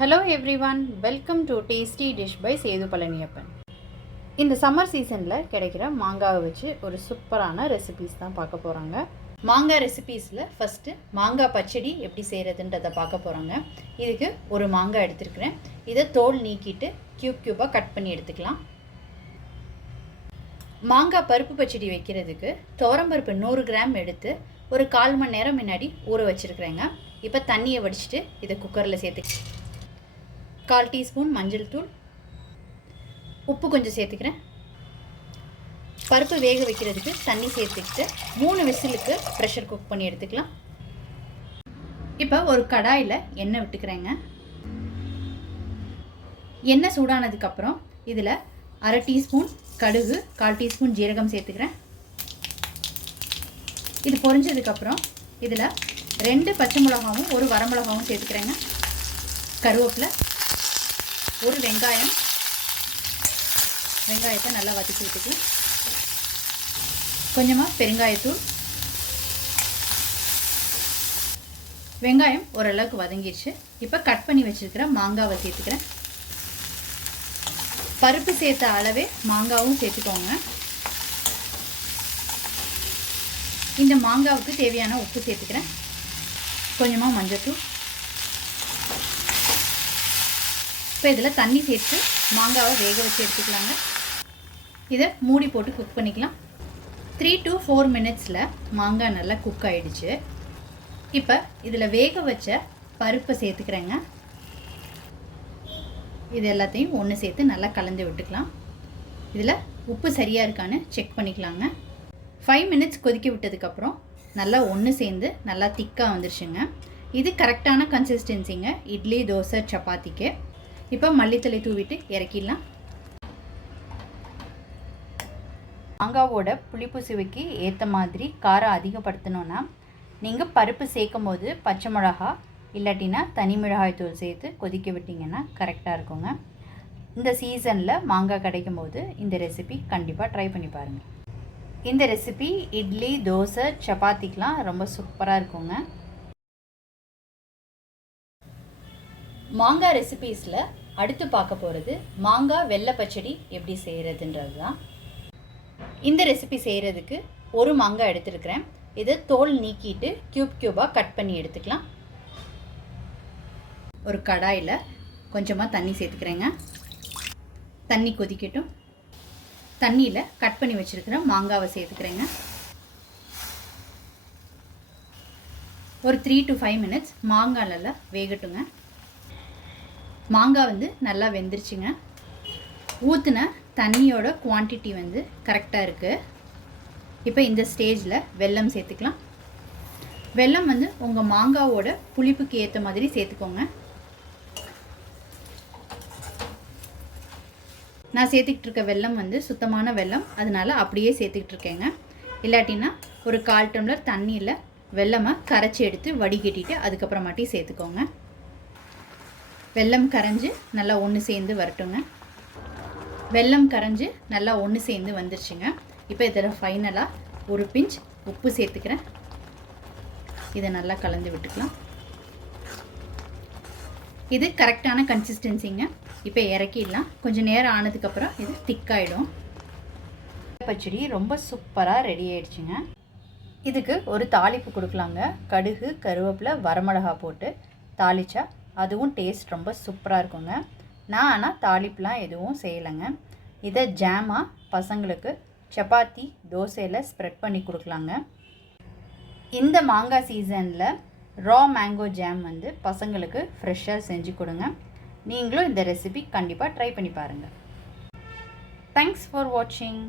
Hello everyone welcome to tasty dish by Sethu Palaniappan இந்த summer சீசனில் கிடைக்கிற மாங்காவை வச்சு ஒரு சூப்பரான ரெசிபீஸ் தான் பார்க்க போகிறாங்க மாங்காய் ரெசிபீஸில் ஃபஸ்ட்டு மாங்காய் பச்சடி எப்படி செய்கிறதுன்றதை பார்க்க போகிறாங்க இதுக்கு ஒரு மாங்காய் எடுத்துருக்குறேன். இதை தோல் நீக்கிட்டு க்யூப் க்யூபாக கட் பண்ணி எடுத்துக்கலாம். மாங்காய் பருப்பு பச்சடி வைக்கிறதுக்கு துவரம்பருப்பு நூறு கிராம் எடுத்து ஒரு கால் மணி நேரம் முன்னாடி ஊற வச்சுருக்குறேங்க. இப்போ தண்ணியை வடிச்சிட்டு இதை குக்கரில் சேர்த்து கால் டீஸ்பூன் மஞ்சள் தூள். உப்பு கொஞ்சம் சேர்த்துக்கிறேன். பருப்பு வேக வைக்கிறதுக்கு தண்ணி சேர்த்துக்கிட்டு மூணு விசிலுக்கு ப்ரெஷர் குக் பண்ணி எடுத்துக்கலாம். இப்போ ஒரு கடாயில் எண்ணெய் விட்டுக்கிறேங்க. எண்ணெய் சூடானதுக்கப்புறம் இதில் அரை டீஸ்பூன் கடுகு கால் டீஸ்பூன் ஜீரகம் சேர்த்துக்கிறேன். இது பொரிஞ்சதுக்கப்புறம் இதில் ரெண்டு பச்சை மிளகாவும் ஒரு வரமிளகாவும் சேர்த்துக்கிறேங்க. கருவேப்பிலை ஒரு வெங்காயம். வெங்காயத்தை நல்லா வதக்கி விட்டுக்கலாம் கொஞ்சமாக பெருங்காயத்தூள். வெங்காயம் ஓரளவுக்கு வதங்கிடுச்சு இப்போ கட் பண்ணி வச்சுருக்கிற மாங்காவை சேர்த்துக்கிறேன். பருப்பு சேர்த்த அளவே மாங்காவும் சேர்த்துக்கோங்க. இந்த மாங்காவுக்கு தேவையான உப்பு சேர்த்துக்கிறேன். கொஞ்சமாக மஞ்சத்தூள். இப்போ இதில் தண்ணி சேர்த்து மாங்காவை வேக வச்சு எடுத்துக்கலாங்க. இதை மூடி போட்டு குக் பண்ணிக்கலாம். த்ரீ டு ஃபோர் மினிட்ஸில் மாங்காய் நல்லா குக் ஆகிடுச்சு இப்போ இதில் வேக வச்ச பருப்பை சேர்த்துக்கிறேங்க. இது எல்லாத்தையும் ஒன்று சேர்த்து நல்லா கலந்து விட்டுக்கலாம். இதில் உப்பு சரியாக இருக்கான்னு செக் பண்ணிக்கலாங்க. ஃபைவ் மினிட்ஸ் கொதிக்க விட்டதுக்கப்புறம் நல்லா ஒன்று சேர்ந்து நல்லா திக்காக வந்துருச்சுங்க. இது கரெக்டான கன்சிஸ்டன்சிங்க இட்லி தோசை சப்பாத்திக்கு. இப்போ மல்லித்தலை தூவிட்டு இறக்கிடலாம். மாங்காவோட புளிப்பு சுவைக்கு ஏற்ற மாதிரி காரம் அதிகப்படுத்தணுன்னா நீங்கள் பருப்பு சேர்க்கும் போது பச்சை மிளகா இல்லாட்டினா தனி மிளகாய் தூள் சேர்த்து கொதிக்க விட்டிங்கன்னா கரெக்டாக இருக்குங்க. இந்த சீசனில் மாங்காய் கிடைக்கும் போது இந்த ரெசிபி கண்டிப்பாக ட்ரை பண்ணி பாருங்கள் இந்த ரெசிபி இட்லி தோசை சப்பாத்திக்கெலாம் ரொம்ப சூப்பராக இருக்குங்க. மாங்காய் ரெசிபீஸில் அடுத்து பார்க்க போகிறது மாங்காய் வெள்ளை பச்சடி எப்படி செய்கிறதுன்றது தான் இந்த ரெசிபி செய்கிறதுக்கு ஒரு மாங்காய் எடுத்துருக்கிறேன். இதை தோல் நீக்கிட்டு க்யூப் க்யூபாக கட் பண்ணி எடுத்துக்கலாம். ஒரு கடாயில் கொஞ்சமாக தண்ணி சேர்த்துக்கிறேங்க. தண்ணி கொதிக்கட்டும். தண்ணியில் கட் பண்ணி வச்சுருக்கிற மாங்காவை சேர்த்துக்கிறேங்க. ஒரு த்ரீ டு ஃபைவ் மினிட்ஸ் மாங்காலெல்லாம் வேகட்டுங்க. மாங்காய் வந்து நல்லா வெந்துருச்சுங்க. ஊற்றுன தண்ணியோட குவான்டிட்டி வந்து கரெக்டாக இருக்குது இப்போ இந்த ஸ்டேஜில் வெல்லம் சேர்த்துக்கலாம். வெல்லம் வந்து உங்கள் மாங்காவோட புளிப்புக்கு ஏற்ற மாதிரி சேர்த்துக்கோங்க. நான் சேர்த்துக்கிட்டு இருக்க வெல்லம் வந்து சுத்தமான வெல்லம். அதனால் அப்படியே சேர்த்துக்கிட்டு இருக்கேங்க. இல்லாட்டின்னா ஒரு கால் டம்ளர் தண்ணியில் வெல்லமை கரைச்சி எடுத்து வடிகட்டிட்டு அதுக்கப்புறமாட்டி சேர்த்துக்கோங்க. வெல்லம் கரைஞ்சி நல்லா ஒன்று சேர்ந்து வரட்டுங்க. வெல்லம் கரைஞ்சி நல்லா ஒன்று சேர்ந்து வந்துருச்சுங்க. இப்போ இதில் ஃபைனலாக ஒரு பிஞ்ச் உப்பு சேர்த்துக்கிறேன். இதை நல்லா கலந்து விட்டுக்கலாம். இது கரெக்டான கன்சிஸ்டன்சிங்க இப்போ இறக்கிடலாம். கொஞ்சம் நேரம் ஆனதுக்கப்புறம் இது திக்காயிடும் பச்சடி ரொம்ப சூப்பராக ரெடி ஆயிடுச்சுங்க. இதுக்கு ஒரு தாளிப்பு கொடுக்கலாங்க. கடுகு கருவேப்பிலை வரமிளகா போட்டு தாளிச்சா அதுவும் டேஸ்ட் ரொம்ப சூப்பராக இருக்குங்க. நான் ஆனால் தாளிப்புலாம் எதுவும் செய்யலைங்க. இதை ஜாமாக பசங்களுக்கு சப்பாத்தி தோசையில் ஸ்ப்ரெட் பண்ணி கொடுக்கலாங்க. இந்த மாங்காய் சீசனில் ரா மேங்கோ ஜாம் வந்து பசங்களுக்கு ஃப்ரெஷ்ஷாக செஞ்சு கொடுங்க. நீங்களும் இந்த ரெசிபி கண்டிப்பாக ட்ரை பண்ணி பாருங்கள் தேங்க்ஸ் ஃபார் வாட்சிங்